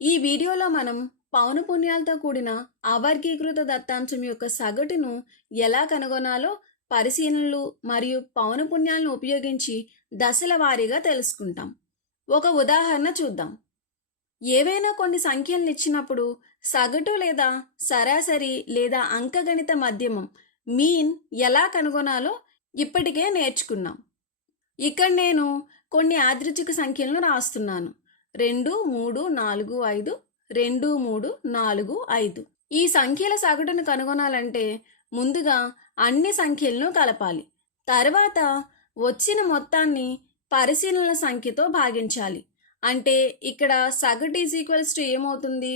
ఈ వీడియోలో మనం పౌనపున్యాలతో కూడిన అవర్గీకృత దత్తాంశం యొక్క సగటును ఎలా కనుగొనాలో పరిశీలనలు మరియు పౌనపున్యాలను ఉపయోగించి దశల వారీగా తెలుసుకుంటాం. ఒక ఉదాహరణ చూద్దాం. ఏవైనా కొన్ని సంఖ్యలను ఇచ్చినప్పుడు సగటు లేదా సరాసరి లేదా అంకగణిత మధ్యమం మీన్ ఎలా కనుగొనాలో ఇప్పటికే నేర్చుకున్నాం. ఇక్కడ నేను కొన్ని యాదృచ్ఛిక సంఖ్యలను రాస్తున్నాను. 2, 3, 4, 5, 2, 3, 4, 5. ఈ సంఖ్యల సగటును కనుగొనాలంటే ముందుగా అన్ని సంఖ్యలను కలపాలి. తర్వాత వచ్చిన మొత్తాన్ని పరిశీలనల సంఖ్యతో భాగించాలి. అంటే ఇక్కడ సగటు ఈజ్ ఏమవుతుంది?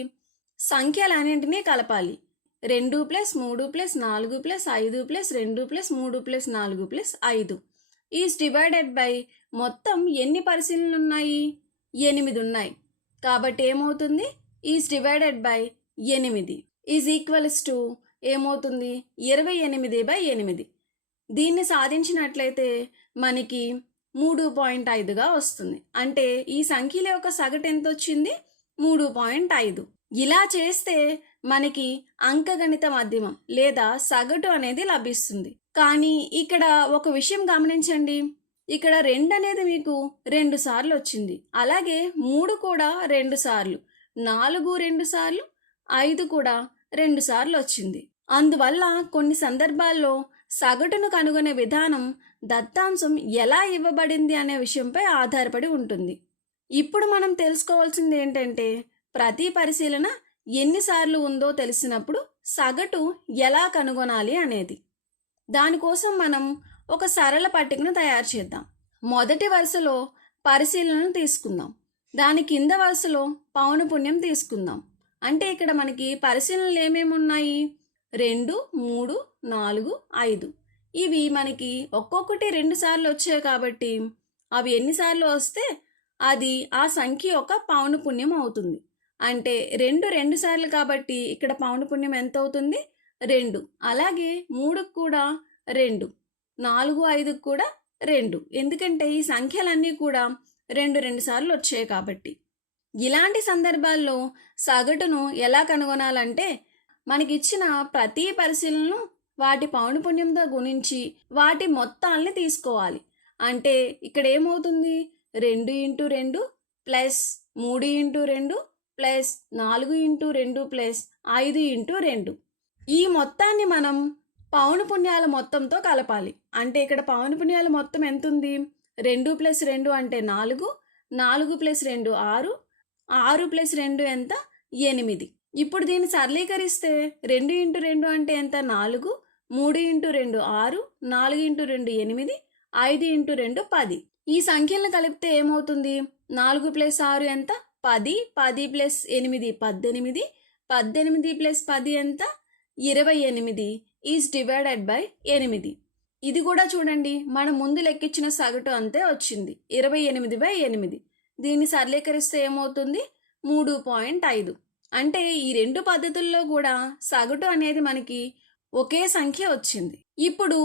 సంఖ్యలన్నింటినీ కలపాలి. 2 + 3 + 4 + 5 + 2 + 3 + 4 + 5 ఈజ్ డివైడెడ్ బై మొత్తం ఎన్ని పరిశీలనలు ఉన్నాయి? 8 ఉన్నాయి. కాబట్టి ఏమవుతుంది? Is divided by 8 is equals to ఏమవుతుంది? 28/8. దీన్ని సాధించినట్లయితే మనకి 3.5గా వస్తుంది. అంటే ఈ సంఖ్యల యొక్క సగటు ఎంత వచ్చింది? 3.5. ఇలా చేస్తే మనకి అంకగణిత మధ్యమం లేదా సగటు అనేది లభిస్తుంది. కానీ ఇక్కడ ఒక విషయం గమనించండి. ఇక్కడ 2 అనేది మీకు 2 సార్లు వచ్చింది. అలాగే 3 కూడా 2 సార్లు, 4 2 సార్లు, 5 కూడా 2 సార్లు వచ్చింది. అందువల్ల కొన్ని సందర్భాల్లో సగటును కనుగొనే విధానం దత్తాంశం ఎలా ఇవ్వబడింది అనే విషయంపై ఆధారపడి ఉంటుంది. ఇప్పుడు మనం తెలుసుకోవాల్సింది ఏంటంటే ప్రతి పరిశీలన ఎన్నిసార్లు ఉందో తెలిసినప్పుడు సగటు ఎలా కనుగొనాలి అనేది. దానికోసం మనం ఒక సరళ పట్టికను తయారు చేద్దాం. మొదటి వరుసలో పరిశీలనను తీసుకుందాం. దాని కింద వరుసలో పౌనపున్యం తీసుకుందాం. అంటే ఇక్కడ మనకి పరిశీలనలు ఏమేమి ఉన్నాయి? 2, 3, 4, 5. ఇవి మనకి ఒక్కొక్కటి 2 సార్లు వచ్చాయి కాబట్టి అవి ఎన్నిసార్లు వస్తే అది ఆ సంఖ్య యొక్క పౌనపున్యం అవుతుంది. అంటే 2 సార్లు కాబట్టి ఇక్కడ పౌనపున్యం ఎంత అవుతుంది? 2. అలాగే 3కు కూడా 2, 4, 5కు కూడా 2. ఎందుకంటే ఈ సంఖ్యలన్నీ కూడా 2 సార్లు వచ్చాయి కాబట్టి. ఇలాంటి సందర్భాల్లో సగటును ఎలా కనుగొనాలంటే మనకిచ్చిన ప్రతి పరిశీలనను వాటి పౌనపున్యంతో గుణించి వాటి మొత్తాలని తీసుకోవాలి. అంటే ఇక్కడ ఏమవుతుంది? 2 × 2 ప్లస్ 3 × 2 ప్లస్ 4 × 2 ప్లస్ 5 × 2. ఈ మొత్తాన్ని మనం పౌనపున్యాల మొత్తంతో కలపాలి. అంటే ఇక్కడ పౌనపున్యాల మొత్తం ఎంత ఉంది? 2 + 2 అంటే 4, 4 + 2 6, 6 + 2 ఎంత? 8. ఇప్పుడు దీన్ని సరళీకరిస్తే 2 × 2 అంటే ఎంత? 4, 3 × 2 6, 4 × 2 8, 5 × 2 10. ఈ సంఖ్యలను కలిపితే ఏమవుతుంది? 4 + 6 ఎంత? 10, 10 + 8 18, 18 + 10 ఎంత? 28 ఈజ్ డివైడెడ్ బై 8. ఇది కూడా చూడండి, మనం ముందు లెక్కించిన సగటు అంతే వచ్చింది, 28/8. దీన్ని సరళీకరిస్తే ఏమవుతుంది? 3.5. అంటే ఈ 2 పద్ధతుల్లో కూడా సగటు అనేది మనకి ఒకే సంఖ్య వచ్చింది. ఇప్పుడు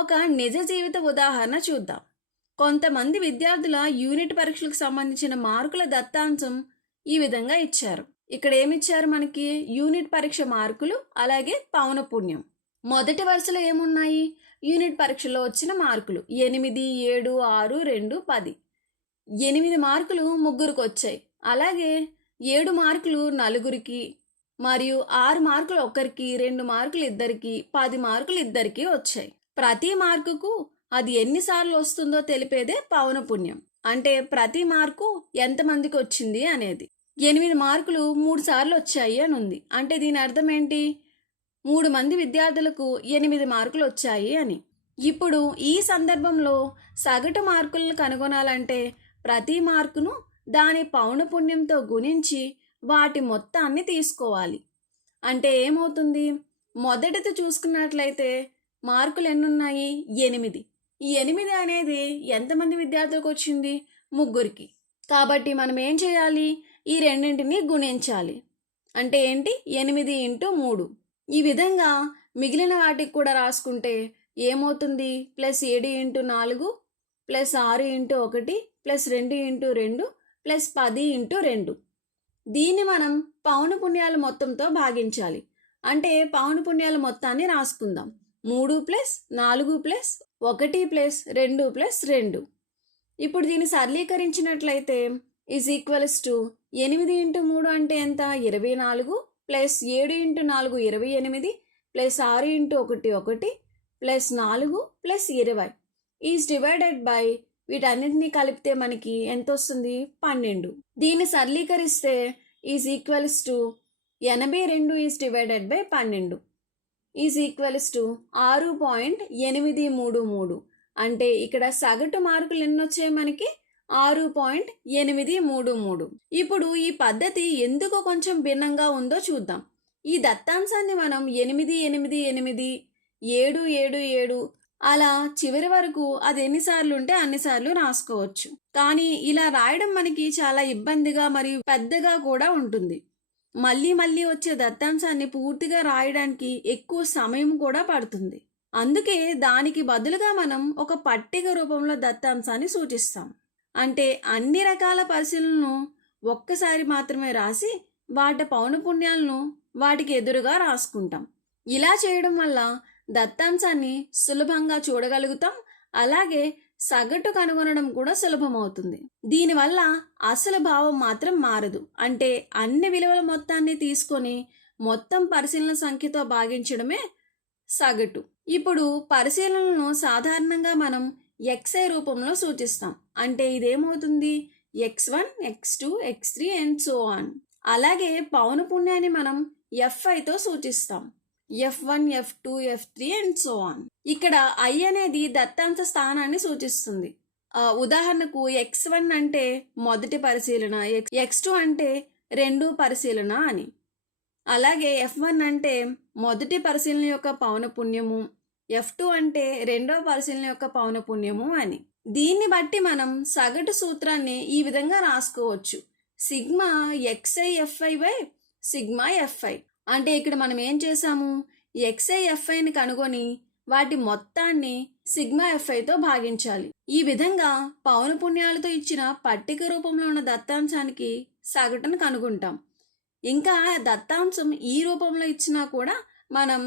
ఒక నిజ జీవిత ఉదాహరణ చూద్దాం. కొంతమంది విద్యార్థుల యూనిట్ పరీక్షలకు సంబంధించిన మార్కుల దత్తాంశం ఈ విధంగా ఇచ్చారు. ఇక్కడ ఏమిచ్చారు? మనకి యూనిట్ పరీక్ష మార్కులు అలాగే పౌనపున్యం. మొదటి వరుసలో ఏమున్నాయి? యూనిట్ పరీక్షలో వచ్చిన మార్కులు 8, 7, 6, 2, 10. 8 మార్కులు ముగ్గురికి వచ్చాయి. అలాగే 7 మార్కులు నలుగురికి మరియు 6 మార్కులు ఒకరికి, 2 మార్కులు ఇద్దరికి, 10 మార్కులు ఇద్దరికి వచ్చాయి. ప్రతి మార్కుకు అది ఎన్నిసార్లు వస్తుందో తెలిపేదే పౌనపున్యం. అంటే ప్రతి మార్కు ఎంతమందికి వచ్చింది అనేది. 8 మార్కులు 3 సార్లు వచ్చాయి అని ఉంది. అంటే దీని అర్థం ఏంటి? 3 మంది విద్యార్థులకు 8 మార్కులు వచ్చాయి అని. ఇప్పుడు ఈ సందర్భంలో సగటు మార్కులను కనుగొనాలంటే ప్రతి మార్కును దాని పౌనపున్యంతో గుణించి వాటి మొత్తాన్ని తీసుకోవాలి. అంటే ఏమవుతుంది? మొదటిది చూసుకున్నట్లయితే మార్కులు ఎన్నున్నాయి? 8. ఈ 8 అనేది ఎంతమంది విద్యార్థులకు వచ్చింది? ముగ్గురికి. కాబట్టి మనం ఏం చేయాలి? ఈ రెండింటిని గుణించాలి. అంటే ఏంటి? 8 × 3. ఈ విధంగా మిగిలిన వాటికి కూడా రాసుకుంటే ఏమవుతుంది? +7 × 4 +6 × 1 +2 × 2 +10 × 2. దీన్ని మనం పౌనపున్యాల మొత్తంతో భాగించాలి. అంటే పౌనపున్యాల మొత్తాన్ని రాసుకుందాం. 3 ప్లస్ 4 ప్లస్ 1 ప్లస్ 2 ప్లస్ 2. ఇప్పుడు దీన్ని సరళీకరించినట్లయితే ఈజ్ ఈక్వల్స్ టు 8 ఇంటూ 3 అంటే ఎంత? 24 plus 7 into 4 28 plus 6 into 1 1 plus 4 plus 20 is divided by వీటన్నిటిని కలిపితే మనకి ఎంత వస్తుంది? 12. దీన్ని సరళీకరిస్తే is equals to 82 is divided by 12 is equals to 6.833. అంటే ఇక్కడ సగటు మార్కులు ఎన్ని వచ్చాయి మనకి? 6.833. ఇప్పుడు ఈ పద్ధతి ఎందుకు కొంచెం భిన్నంగా ఉందో చూద్దాం. ఈ దత్తాంశాన్ని మనం 8 8 8 7 7 7 అలా చివరి వరకు అది ఎన్నిసార్లు ఉంటే అన్నిసార్లు రాసుకోవచ్చు. కానీ ఇలా రాయడం మనకి చాలా ఇబ్బందిగా మరియు పెద్దగా కూడా ఉంటుంది. మళ్ళీ మళ్ళీ వచ్చే దత్తాంశాన్ని పూర్తిగా రాయడానికి ఎక్కువ సమయం కూడా పడుతుంది. అందుకే దానికి బదులుగా మనం ఒక పట్టిక రూపంలో దత్తాంశాన్ని సూచిస్తాం. అంటే అన్ని రకాల పరిశీలనలను ఒక్కసారి మాత్రమే రాసి వాటి పౌనపున్యాలను వాటికి ఎదురుగా రాసుకుంటాం. ఇలా చేయడం వల్ల దత్తాంశాన్ని సులభంగా చూడగలుగుతాం. అలాగే సగటు కనుగొనడం కూడా సులభమవుతుంది. దీనివల్ల అసలు భావం మాత్రం మారదు. అంటే అన్ని విలువల మొత్తాన్ని తీసుకొని మొత్తం పరిశీలన సంఖ్యతో భాగించడమే సగటు. ఇప్పుడు పరిశీలనలను సాధారణంగా మనం XI రూపంలో సూచిస్తాం. అంటే ఇదేమవుతుంది? x1 x2 x3 and so on. అలాగే పౌనపున్యాన్ని మనం FIతో సూచిస్తాం. F1 F2 F3 and so on. ఇక్కడ I అనేది దత్తాంశ స్థానాన్ని సూచిస్తుంది. ఉదాహరణకు x1 అంటే మొదటి పరిశీలన, x2 అంటే రెండో పరిశీలన అని. అలాగే F1 అంటే మొదటి పరిశీలన యొక్క పౌనపున్యము, F2 అంటే రెండవ పరిశీలన యొక్క పౌనపున్యము అని. దీన్ని బట్టి మనం సగటు సూత్రాన్ని ఈ విధంగా రాసుకోవచ్చు. Sigma XI/FI by sigma FI. అంటే ఇక్కడ మనం ఏం చేసాము? XI/FIని కనుగొని వాటి మొత్తాన్ని సిగ్మా FIతో భాగించాలి. ఈ విధంగా పౌనపున్యాలతో ఇచ్చిన పట్టిక రూపంలో ఉన్న దత్తాంశానికి సగటును కనుగొంటాం. ఇంకా దత్తాంశం ఈ రూపంలో ఇచ్చినా కూడా మనం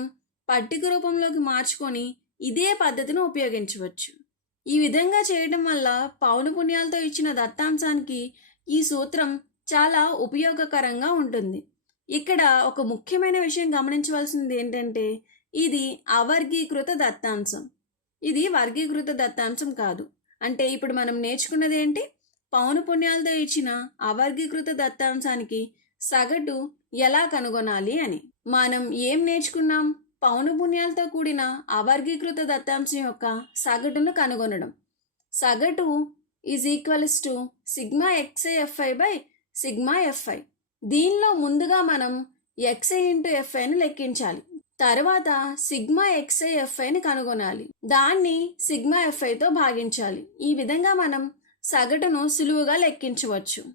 పట్టిక రూపంలోకి మార్చుకొని ఇదే పద్ధతిని ఉపయోగించవచ్చు. ఈ విధంగా చేయడం వల్ల పౌనపున్యాలతో ఇచ్చిన దత్తాంశానికి ఈ సూత్రం చాలా ఉపయోగకరంగా ఉంటుంది. ఇక్కడ ఒక ముఖ్యమైన విషయం గమనించవలసింది ఏంటంటే ఇది అవర్గీకృత దత్తాంశం. ఇది వర్గీకృత దత్తాంశం కాదు. అంటే ఇప్పుడు మనం నేర్చుకున్నది ఏంటి? పౌనపున్యాలతో ఇచ్చిన అవర్గీకృత దత్తాంశానికి సగటు ఎలా కనుగొనాలి అని. మనం ఏం నేర్చుకున్నాం? పౌనపున్యాలతో కూడిన అవర్గీకృత దత్తాంశం యొక్క సగటును కనుగొనడం. సగటు is equals to sigma XI/FI by sigma FI. దీనిలో ముందుగా మనం XI ఇంటూ FIని లెక్కించాలి. తర్వాత సిగ్మా XI/FIని కనుగొనాలి. దాన్ని సిగ్మా FIతో భాగించాలి. ఈ విధంగా మనం సగటును సులువుగా లెక్కించవచ్చు.